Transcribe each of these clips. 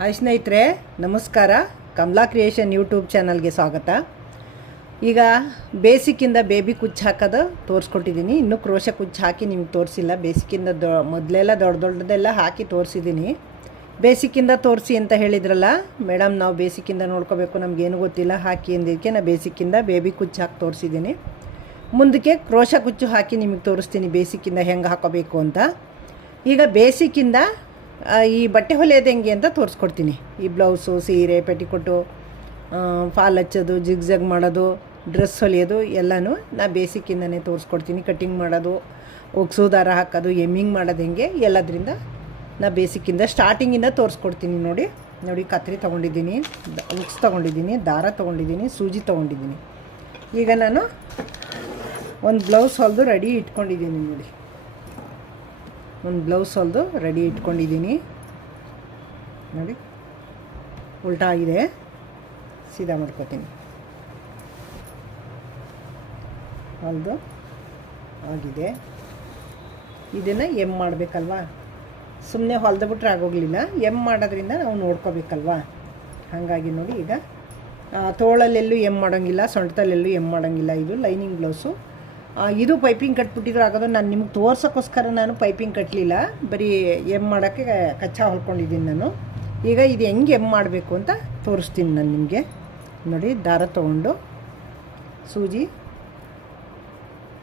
Hi ಸ್ನೇಹಿತರೆ, ನಮಸ್ಕಾರ. Kamala creation YouTube ಚಾನಲ್ಗೆ ಸ್ವಾಗತ. ಈಗ ಬೇಸಿಕ್ಕಿಂದ ಬೇಬಿ ಕುಚ್ಚು ಹಾಕೋದು ತೋರಿಸ್ಕೊಟ್ಟಿದ್ದೀನಿ. ಇನ್ನೂ ಕ್ರೋಶ ಕುಚ್ಚು ಹಾಕಿ ನಿಮ್ಗೆ ತೋರಿಸಿಲ್ಲ. ಬೇಸಿಕ್ಕಿಂದ ಮೊದಲೆಲ್ಲ ದೊಡ್ಡದೆಲ್ಲ ಹಾಕಿ ತೋರಿಸಿದ್ದೀನಿ. ಬೇಸಿಕ್ಕಿಂದ ತೋರಿಸಿ ಅಂತ ಹೇಳಿದ್ರಲ್ಲ ಮೇಡಮ್, ನಾವು ಬೇಸಿಕ್ಕಿಂದ ನೋಡ್ಕೋಬೇಕು, ನಮಗೇನು ಗೊತ್ತಿಲ್ಲ ಹಾಕಿ ಅಂದಿದ್ದಕ್ಕೆ ನಾನು ಬೇಸಿಕ್ಕಿಂದ ಬೇಬಿ ಕುಚ್ಚು ಹಾಕಿ ತೋರಿಸಿದ್ದೀನಿ. ಮುಂದಕ್ಕೆ ಕ್ರೋಶ ಕುಚ್ಚು ಹಾಕಿ ನಿಮಗೆ ತೋರಿಸ್ತೀನಿ ಬೇಸಿಕ್ಕಿಂದ ಹೆಂಗೆ ಹಾಕೋಬೇಕು ಅಂತ. ಈಗ ಬೇಸಿಕ್ಕಿಂದ ಈ ಬಟ್ಟೆ ಹೊಲಿಯೋದು ಹೆಂಗೆ ಅಂತ ತೋರಿಸ್ಕೊಡ್ತೀನಿ. ಈ ಬ್ಲೌಸು, ಸೀರೆ, ಪೆಟಿಕೋಟು, ಫಾಲ್ ಹಚ್ಚೋದು, ಜಿಗ್ಜಾಗ್ ಮಾಡೋದು, ಡ್ರೆಸ್ ಹೊಲಿಯೋದು ಎಲ್ಲನೂ ನಾನು ಬೇಸಿಕ್ಕಿಂದನೇ ತೋರಿಸ್ಕೊಡ್ತೀನಿ. ಕಟ್ಟಿಂಗ್ ಮಾಡೋದು, ಒಗ್ಸು ದಾರ ಹಾಕೋದು, ಎಮ್ಮಿಂಗ್ ಮಾಡೋದು ಹೆಂಗೆ ಎಲ್ಲದರಿಂದ ನಾನು ಬೇಸಿಕ್ಕಿಂದ ಸ್ಟಾರ್ಟಿಂಗಿಂದ ತೋರಿಸ್ಕೊಡ್ತೀನಿ. ನೋಡಿ ಕತ್ರಿ ತೊಗೊಂಡಿದ್ದೀನಿ, ಉಕ್ಸ್ ತೊಗೊಂಡಿದ್ದೀನಿ, ದಾರ ತೊಗೊಂಡಿದ್ದೀನಿ, ಸೂಜಿ ತೊಗೊಂಡಿದ್ದೀನಿ. ಈಗ ನಾನು ಒಂದು ಬ್ಲೌಸ್ ಹೊಲಿದು ರೆಡಿ ಇಟ್ಕೊಂಡಿದ್ದೀನಿ. ನೋಡಿ, ಒಂದು ಬ್ಲೌಸ್ ಹೊಲಿದು ರೆಡಿ ಇಟ್ಕೊಂಡಿದ್ದೀನಿ. ನೋಡಿ, ಉಲ್ಟಾ ಆಗಿದೆ, ಸೀದಾ ಮಾಡ್ಕೋತೀನಿ. ಹೊಲಿದು ಆಗಿದೆ. ಇದನ್ನು ಎಮ್ ಮಾಡಬೇಕಲ್ವಾ, ಸುಮ್ಮನೆ ಹೊಲಿದು ಬಿಟ್ರೆ ಆಗೋಗಲಿಲ್ಲ. ಎಮ್ ಮಾಡೋದ್ರಿಂದ ನಾವು ನೋಡ್ಕೋಬೇಕಲ್ವಾ. ಹಾಗಾಗಿ ನೋಡಿ, ಈಗ ತೋಳಲ್ಲೆಲ್ಲೂ ಎಮ್ ಮಾಡೋಂಗಿಲ್ಲ, ಸೊಂಟದಲ್ಲೆಲ್ಲೂ ಎಮ್ ಮಾಡೋಂಗಿಲ್ಲ. ಇದು ಲೈನಿಂಗ್ ಬ್ಲೌಸು. ಇದು ಪೈಪಿಂಗ್ ಕಟ್ಬಿಟ್ಟಿದ್ರು ಆಗೋದು. ನಾನು ನಿಮ್ಗೆ ತೋರ್ಸೋಕ್ಕೋಸ್ಕರ ನಾನು ಪೈಪಿಂಗ್ ಕಟ್ಟಲಿಲ್ಲ, ಬರೀ ಎಮ್ ಮಾಡೋಕ್ಕೆ ಕಚ್ಚಾ ಹೊಲ್ಕೊಂಡಿದ್ದೀನಿ ನಾನು. ಈಗ ಇದು ಹೆಂಗೆ ಎಮ್ ಮಾಡಬೇಕು ಅಂತ ತೋರಿಸ್ತೀನಿ ನಾನು ನಿಮಗೆ. ನೋಡಿ, ದಾರ ತೊಗೊಂಡು ಸೂಜಿ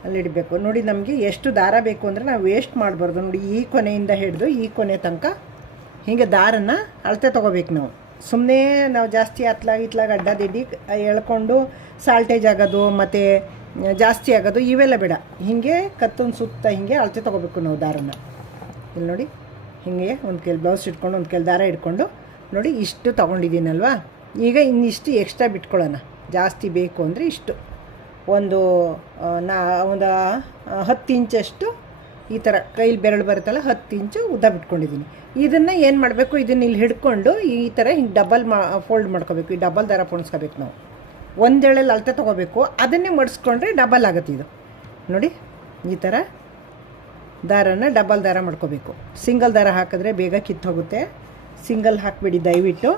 ಅಲ್ಲಿಡಬೇಕು. ನೋಡಿ, ನಮಗೆ ಎಷ್ಟು ದಾರ ಬೇಕು ಅಂದರೆ ನಾವು ವೇಸ್ಟ್ ಮಾಡಬಾರ್ದು. ನೋಡಿ, ಈ ಕೊನೆಯಿಂದ ಹಿಡಿದು ಈ ಕೊನೆ ತನಕ ಹೀಗೆ ದಾರನ ಅಳತೆ ತೊಗೋಬೇಕು ನಾವು. ಸುಮ್ಮನೆ ನಾವು ಜಾಸ್ತಿ ಇತ್ಲಾಗ ಅಡ್ಡದಿಡ್ಡಿ ಎಳ್ಕೊಂಡು ಸಾಲ್ಟೇಜ್ ಆಗೋದು ಮತ್ತು ಜಾಸ್ತಿ ಆಗೋದು ಇವೆಲ್ಲ ಬೇಡ. ಹೀಗೆ ಕತ್ತೊಂದು ಸುತ್ತ ಹೀಗೆ ಅಳತೆ ತೊಗೋಬೇಕು ನಾವು ದಾರನ. ಇಲ್ಲಿ ನೋಡಿ, ಹೀಗೆ ಒಂದು ಕೆಲ್ ಬ್ಲೌಸ್ ಇಟ್ಕೊಂಡು ಒಂದು ಕೆಲ್ ದಾರ ಇಟ್ಕೊಂಡು ನೋಡಿ ಇಷ್ಟು ತೊಗೊಂಡಿದ್ದೀನಲ್ವಾ. ಈಗ ಇನ್ನಿಷ್ಟು ಎಕ್ಸ್ಟ್ರಾ ಬಿಟ್ಕೊಳ್ಳೋಣ. ಜಾಸ್ತಿ ಬೇಕು ಅಂದರೆ ಇಷ್ಟು ಒಂದು 10 ಇಂಚಷ್ಟು ಈ ಥರ ಕೈಲಿ ಬೆರಳು ಬರುತ್ತಲ್ಲ, 10 ಇಂಚು ಉದ್ದ ಬಿಟ್ಕೊಂಡಿದ್ದೀನಿ. ಇದನ್ನು ಏನು ಮಾಡಬೇಕು, ಇದನ್ನು ಇಲ್ಲಿ ಹಿಡ್ಕೊಂಡು ಈ ಥರ ಹಿಂಗೆ ಡಬಲ್ ಫೋಲ್ಡ್ ಮಾಡ್ಕೋಬೇಕು. ಈ ಡಬಲ್ ದಾರ ಪೊಣಿಸ್ಕೋಬೇಕು ನಾವು. ಒಂದೇಳಲ್ಲಿ ಅಳತೆ ತೊಗೋಬೇಕು, ಅದನ್ನೇ ಮಡಿಸ್ಕೊಂಡ್ರೆ ಡಬಲ್ ಆಗುತ್ತೆ ಇದು. ನೋಡಿ, ಈ ಥರ ದಾರನ ಡಬಲ್ ದಾರ ಮಾಡ್ಕೋಬೇಕು. ಸಿಂಗಲ್ ದಾರ ಹಾಕಿದ್ರೆ ಬೇಗ ಕಿತ್ತೋಗುತ್ತೆ. ಸಿಂಗಲ್ ಹಾಕಿಬಿಡಿ ದಯವಿಟ್ಟು.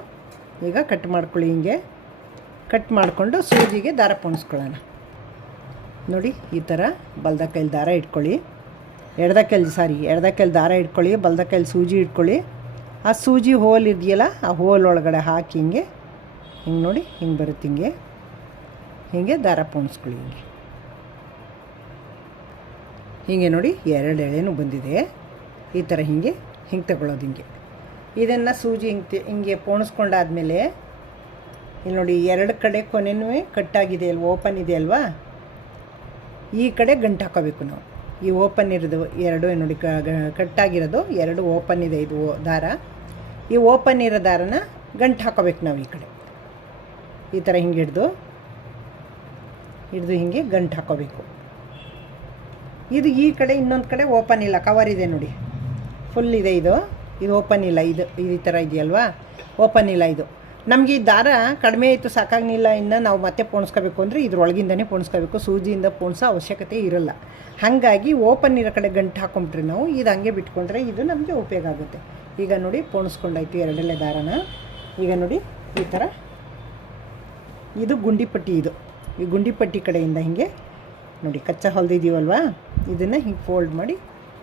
ಈಗ ಕಟ್ ಮಾಡ್ಕೊಳ್ಳಿ. ಹಿಂಗೆ ಕಟ್ ಮಾಡಿಕೊಂಡು ಸೂಜಿಗೆ ದಾರ ಪೊಣಿಸ್ಕೊಳ್ಳೋಣ. ನೋಡಿ, ಈ ಥರ ಬಲ್ದ ಕೈಲಿ ದಾರ ಇಟ್ಕೊಳ್ಳಿ, ಎಡದ ಕೈಲಿ ದಾರ ಇಟ್ಕೊಳ್ಳಿ, ಬಲ್ದ ಕೈಲಿ ಸೂಜಿ ಇಟ್ಕೊಳ್ಳಿ. ಆ ಸೂಜಿ ಹೋಲ್ ಇದೆಯಲ್ಲ, ಆ ಹೋಲ್ ಒಳಗಡೆ ಹಾಕಿ ಹಿಂಗೆ ನೋಡಿ, ಹಿಂಗೆ ಬರುತ್ತೆ. ಹಿಂಗೆ ದಾರ ಪೊಣಿಸ್ಕೊಳ್ಳಿ. ಹೀಗೆ ನೋಡಿ, 2 ಎಳೆನೂ ಬಂದಿದೆ. ಈ ಥರ ಹಿಂಗೆ ತಗೊಳ್ಳೋದು. ಇದನ್ನು ಸೂಜಿ ಹಿಂಗೆ ಪೋಣಿಸ್ಕೊಂಡಾದ್ಮೇಲೆ ಇಲ್ಲಿ ನೋಡಿ, 2 ಕಡೆ ಕೊನೆನೂ ಕಟ್ಟಾಗಿದೆ ಅಲ್ವ, ಓಪನ್ ಇದೆ ಅಲ್ವಾ, ಈ ಕಡೆ ಗಂಟು ಹಾಕೋಬೇಕು ನಾವು. ಈ ಓಪನ್ ಇರೋದು 2 ನೋಡಿ, ಕಟ್ಟಾಗಿರೋದು 2 ಓಪನ್ ಇದೆ ಇದು ದಾರ. ಈ ಓಪನ್ ಇರೋ ದಾರನ ಗಂಟು ಹಾಕೋಬೇಕು ನಾವು. ಈ ಕಡೆ ಈ ಥರ ಹಿಂಗೆ ಹಿಡ್ದು ಹಿಂಗೆ ಗಂಟು ಹಾಕೋಬೇಕು. ಇದು ಈ ಕಡೆ ಇನ್ನೊಂದು ಕಡೆ ಓಪನ್ ಇಲ್ಲ, ಕವರ್ ಇದೆ ನೋಡಿ, ಫುಲ್ ಇದೆ. ಇದು ಓಪನ್ ಇಲ್ಲ. ಇದು ಈ ಥರ ಇದೆಯಲ್ವಾ, ಓಪನ್ ಇಲ್ಲ. ಇದು ನಮಗೆ ಈ ದಾರ ಕಡಿಮೆ ಆಯಿತು, ಸಾಕಾಗಲಿಲ್ಲ, ಇನ್ನು ನಾವು ಮತ್ತೆ ಪೋಣಿಸ್ಕೋಬೇಕು ಅಂದರೆ ಇದ್ರೊಳಗಿಂದನೇ ಪೋಣಿಸ್ಕೋಬೇಕು. ಸೂಜಿಯಿಂದ ಪೋಣಿಸೋ ಅವಶ್ಯಕತೆ ಇರೋಲ್ಲ. ಹಾಗಾಗಿ ಓಪನ್ ಇರೋ ಕಡೆ ಗಂಟು ಹಾಕೊಂಬಿಟ್ರೆ ನಾವು ಇದು ಹಂಗೆ ಬಿಟ್ಕೊಂಡ್ರೆ ಇದು ನಮಗೆ ಉಪಯೋಗ ಆಗುತ್ತೆ. ಈಗ ನೋಡಿ, ಪೋಣಿಸ್ಕೊಂಡಾಯ್ತು 2 ದಾರನ. ಈಗ ನೋಡಿ, ಈ ಥರ ಇದು ಗುಂಡಿಪಟ್ಟಿ. ಈ ಗುಂಡಿಪಟ್ಟಿ ಕಡೆಯಿಂದ ಹಿಂಗೆ ನೋಡಿ, ಕಚ್ಚಾ ಹೊಲ್ದಿದ್ದೀವಲ್ವಾ, ಇದನ್ನು ಹಿಂಗೆ ಫೋಲ್ಡ್ ಮಾಡಿ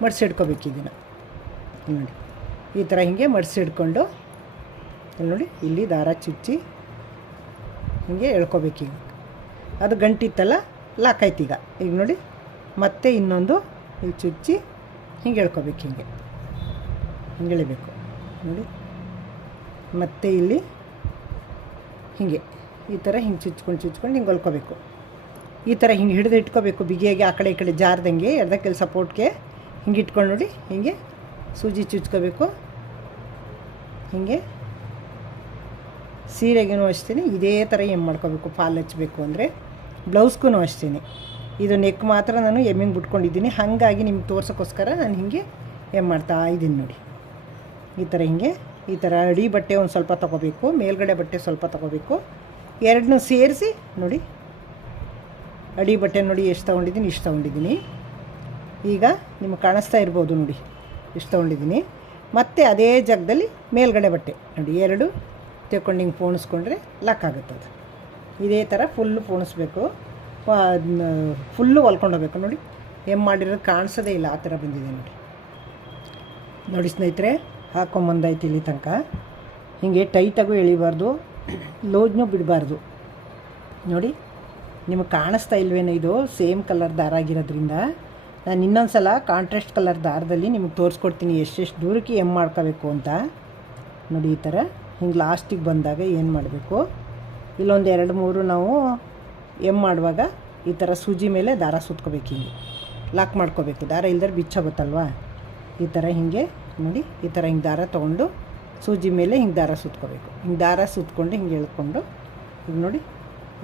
ಮಡಿಸಿಡ್ಕೋಬೇಕು. ಇದನ್ನು ನೋಡಿ, ಈ ಥರ ಹಿಂಗೆ ಮಡಿಸಿಡ್ಕೊಂಡು ನೋಡಿ, ಇಲ್ಲಿ ದಾರ ಚುಚ್ಚಿ ಹಿಂಗೆ ಎಳ್ಕೊಬೇಕು. ಈಗ ಅದು ಗಂಟಿತ್ತಲ್ಲ, ಲಾಕಾಯ್ತು. ಈಗ ನೋಡಿ, ಮತ್ತೆ ಇನ್ನೊಂದು ಇಲ್ಲಿ ಚುಚ್ಚಿ ಹಿಂಗೆ ಎಳ್ಕೊಬೇಕು. ಹಿಂಗೆ ಎಳಿಬೇಕು ನೋಡಿ. ಮತ್ತೆ ಇಲ್ಲಿ ಹಿಂಗೆ ಈ ಥರ ಹಿಂಗೆ ಚುಚ್ಕೊಂಡು ಹಿಂಗೆ ಹೊಲ್ಕೋಬೇಕು. ಈ ಥರ ಹಿಂಗೆ ಹಿಡಿದು ಇಟ್ಕೋಬೇಕು ಬಿಗಿಯಾಗಿ, ಆ ಕಡೆ ಈ ಕಡೆ ಜಾರ್ದಂಗೆ. ಎಡದಕ್ಕೆಲ್ಲಿ ಸಪೋರ್ಟ್ಗೆ ಹಿಂಗೆ ಇಟ್ಕೊಂಡು ನೋಡಿ, ಹಿಂಗೆ ಸೂಜಿ ಚುಚ್ಕೋಬೇಕು. ಹಿಂಗೆ ಸೀರೆಗೂ ಅಷ್ಟೇ ಇದೇ ಥರ ಎಮ್ ಮಾಡ್ಕೋಬೇಕು. ಫಾಲ್ ಹಚ್ಚಬೇಕು ಅಂದರೆ ಬ್ಲೌಸ್ಗೂ ಅಷ್ಟೇ. ಇದು ನೆಕ್ ಮಾತ್ರ ನಾನು ಎಮ್ಮಿಂಗ್ ಬಿಟ್ಕೊಂಡಿದ್ದೀನಿ. ಹಾಗಾಗಿ ನಿಮ್ಗೆ ತೋರ್ಸೋಕ್ಕೋಸ್ಕರ ನಾನು ಹಿಂಗೆ ಎಮ್ ಮಾಡ್ತಾ ಇದ್ದೀನಿ. ನೋಡಿ, ಈ ಥರ ಹಿಂಗೆ ಈ ಥರ ಅಡಿ ಬಟ್ಟೆ ಒಂದು ಸ್ವಲ್ಪ ತೊಗೋಬೇಕು, ಮೇಲ್ಗಡೆ ಬಟ್ಟೆ ಸ್ವಲ್ಪ ತೊಗೋಬೇಕು. 2 ಸೇರಿಸಿ ನೋಡಿ, ಅಡಿ ಬಟ್ಟೆ ನೋಡಿ ಎಷ್ಟು ತೊಗೊಂಡಿದ್ದೀನಿ, ಇಷ್ಟು ತೊಗೊಂಡಿದ್ದೀನಿ. ಈಗ ನಿಮಗೆ ಕಾಣಿಸ್ತಾ ಇರ್ಬೋದು ನೋಡಿ, ಇಷ್ಟು ತೊಗೊಂಡಿದ್ದೀನಿ. ಮತ್ತು ಅದೇ ಜಾಗದಲ್ಲಿ ಮೇಲ್ಗಡೆ ಬಟ್ಟೆ ನೋಡಿ ಎರಡು ತೆಕ್ಕೊಂಡು ಹಿಂಗೆ ಪೋಣಿಸ್ಕೊಂಡ್ರೆ ಲಾಕ್ ಆಗುತ್ತೆ ಅದು. ಇದೇ ಥರ ಫುಲ್ಲು ಪೋಣಿಸ್ಬೇಕು, ಫುಲ್ಲು ಹೊಲ್ಕೊಂಡೋಗ್ಬೇಕು. ನೋಡಿ ಮಾಡಿರೋದು ಕಾಣಿಸೋದೇ ಇಲ್ಲ, ಆ ಥರ ಬಂದಿದೆ ನೋಡಿ. ನೋಡಿ ಸ್ನೇಹಿತರೆ, ಹಾಕ್ಕೊಂಬಂದಾಯ್ತು ಇಲ್ಲಿ ತನಕ. ಹೀಗೆ ಟೈಟಾಗೂ ಎಳಿಬಾರ್ದು, ಲೋಜ್ನೂ ಬಿಡಬಾರ್ದು. ನೋಡಿ ನಿಮಗೆ ಕಾಣಿಸ್ತಾ ಇಲ್ವೇನೋ, ಇದು ಸೇಮ್ ಕಲರ್ ದಾರ ಆಗಿರೋದ್ರಿಂದ ನಾನು ಇನ್ನೊಂದು ಸಲ ಕಾಂಟ್ರಾಸ್ಟ್ ಕಲರ್ ದಾರದಲ್ಲಿ ನಿಮಗೆ ತೋರಿಸ್ಕೊಡ್ತೀನಿ ಎಷ್ಟೆಷ್ಟು ದೂರಕ್ಕೆ ಮಾಡ್ಕೋಬೇಕು ಅಂತ. ನೋಡಿ ಈ ಥರ ಹಿಂಗೆ ಲಾಸ್ಟಿಗೆ ಬಂದಾಗ ಏನು ಮಾಡಬೇಕು, ಇಲ್ಲೊಂದು 2-3 ನಾವು ಮಾಡುವಾಗ ಈ ಥರ ಸೂಜಿ ಮೇಲೆ ದಾರ ಸುತ್ಕೋಬೇಕು, ಹಿಂಗೆ ಲಾಕ್ ಮಾಡ್ಕೋಬೇಕು. ದಾರ ಇಲ್ದರೆ ಬಿಚ್ಚೋಗುತ್ತಲ್ವಾ, ಈ ಥರ ಹಿಂಗೆ ನೋಡಿ, ಈ ಥರ ಹಿಂಗೆ ದಾರ ತೊಗೊಂಡು ಸೂಜಿ ಮೇಲೆ ಹಿಂಗೆ ದಾರ ಸುತ್ಕೋಬೇಕು. ಹಿಂಗೆ ದಾರ ಸುತ್ಕೊಂಡು ಹಿಂಗೆ ಎಳ್ಕೊಂಡು, ಈಗ ನೋಡಿ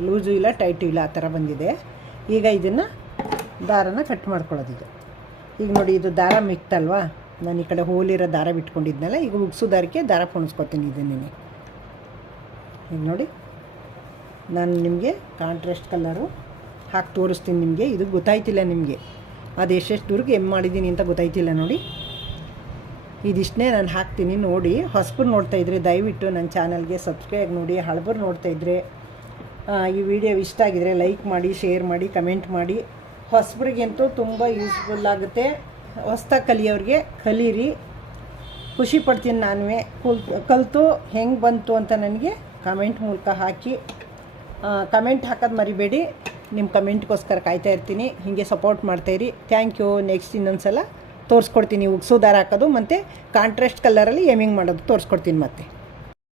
ಲೂಸು ಇಲ್ಲ ಟೈಟು ಇಲ್ಲ, ಆ ಥರ ಬಂದಿದೆ. ಈಗ ಇದನ್ನು ದಾರನ ಕಟ್ ಮಾಡ್ಕೊಳ್ಳೋದು. ಈಗ ನೋಡಿ ಇದು ದಾರ ಮಿಕ್ತಲ್ವಾ, ನಾನು ಈ ಕಡೆ ಹೋಲಿರೋ ದಾರ ಬಿಟ್ಕೊಂಡಿದ್ನಲ್ಲ, ಈಗ ಉಗ್ಸು ದಾರಕ್ಕೆ ದಾರ ಪೊಣಿಸ್ಕೊತೀನಿ ಇದನ್ನೇ. ಈಗ ನೋಡಿ ನಾನು ನಿಮಗೆ ಕಾಂಟ್ರಾಸ್ಟ್ ಕಲರು ಹಾಕಿ ತೋರಿಸ್ತೀನಿ ನಿಮಗೆ. ಇದು ಗೊತ್ತಾಯ್ತಿಲ್ಲ ನಿಮಗೆ, ಅದು ಎಷ್ಟೆಷ್ಟು ದೂರಕ್ಕೆ ಮಾಡಿದ್ದೀನಿ ಅಂತ ಗೊತ್ತಾಯ್ತಿಲ್ಲ ನೋಡಿ. ಇದಿಷ್ಟನ್ನೇ ನಾನು ಹಾಕ್ತೀನಿ ನೋಡಿ. ಹೊಸಬರು ನೋಡ್ತಾಯಿದ್ರೆ ದಯವಿಟ್ಟು ನನ್ನ ಚಾನಲ್ಗೆ ಸಬ್ಸ್ಕ್ರೈಬ್ ನೋಡಿ. ಹಳಬರು ನೋಡ್ತಾಯಿದ್ರೆ ಈ ವಿಡಿಯೋ ಇಷ್ಟ ಆಗಿದರೆ ಲೈಕ್ ಮಾಡಿ, ಶೇರ್ ಮಾಡಿ, ಕಮೆಂಟ್ ಮಾಡಿ. ಹೊಸಬ್ರಿಗಂತೂ ತುಂಬ ಯೂಸ್ಫುಲ್ ಆಗುತ್ತೆ. ಹೊಸ್ದಾಗಿ ಕಲಿಯೋರಿಗೆ ಕಲೀರಿ, ಖುಷಿ ಪಡ್ತೀನಿ. ನಾನು ಕಲಿತು ಹೆಂಗೆ ಬಂತು ಅಂತ ನನಗೆ ಕಮೆಂಟ್ ಮೂಲಕ ಹಾಕಿ. ಕಮೆಂಟ್ ಹಾಕೋದು ಮರಿಬೇಡಿ, ನಿಮ್ಮ ಕಮೆಂಟ್ಗೋಸ್ಕರ ಕಾಯ್ತಾ ಇರ್ತೀನಿ. ಹೀಗೆ ಸಪೋರ್ಟ್ ಮಾಡ್ತಾಯಿರಿ. Thank you. ನೆಕ್ಸ್ಟ್ ಇನ್ನೊಂದು ಸಲ ತೋರಿಸ್ಕೊಡ್ತೀನಿ ಉಗ್ಸು ದಾರ ಹಾಕೋದು ಮತ್ತು ಕಾಂಟ್ರಾಸ್ಟ್ ಕಲರಲ್ಲಿ ಎಮಿಂಗ್ ಮಾಡೋದು ತೋರಿಸ್ಕೊಡ್ತೀನಿ ಮತ್ತೆ.